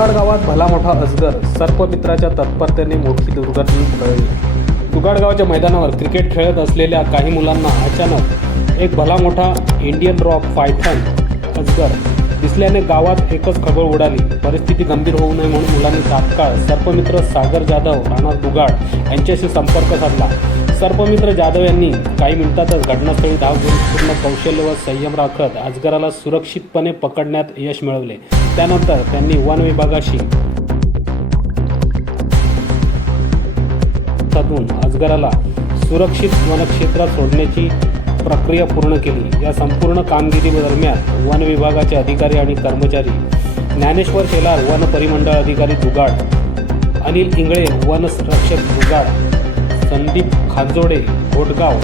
दुगाड गावात भला मोठा अजगर सर्पमित्राच्या तत्परतेने मोठी दुर्घटना टळली। दुगाड गावाच्या मैदानावर क्रिकेट खेळत असलेल्या काही मुलांना अचानक एक भला मोठा इंडियन रॉक पायथन अजगर दिसल्याने गावात एकच खळबळ उडाली। परिस्थिती गंभीर होऊ नये म्हणून मुलांनी तात्काळ सर्पमित्र सागर जाधव राणा दुगाड यांच्याशी संपर्क साधला। सर्पमित्र जाधव यांनी काही मिनिटातच घटनास्थळी धाव घेऊन पूर्ण कौशल्य व संयम राखत अजगराला सुरक्षितपणे पकडण्यात यश मिळवले। त्यानंतर त्यांनी वन विभागाशी साधून अजगराला सुरक्षित वनक्षेत्रात सोडण्याची प्रक्रिया पूर्ण केली। या संपूर्ण कामगिरी दरम्यान वन विभागाचे अधिकारी आणि कर्मचारी ज्ञानेश्वर शेलार वन परिमंडळ अधिकारी दुगाड, अनिल इंगळे वन रक्षक दुगाड, संदीप खांजोडे घोटगाव,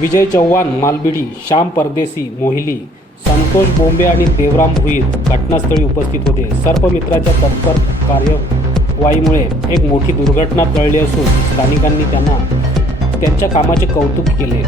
विजय चव्हाण मालबिडी, श्याम परदेसी मोहिली, संतोष बोंबे आणि देवराम भुईर घटनास्थळी उपस्थित होते। सर्पमित्राच्या तत्पर कार्यवाहीमुळे एक मोठी दुर्घटना टळली असून स्थानिकांनी त्यांच्या कामाचे कौतुक केले।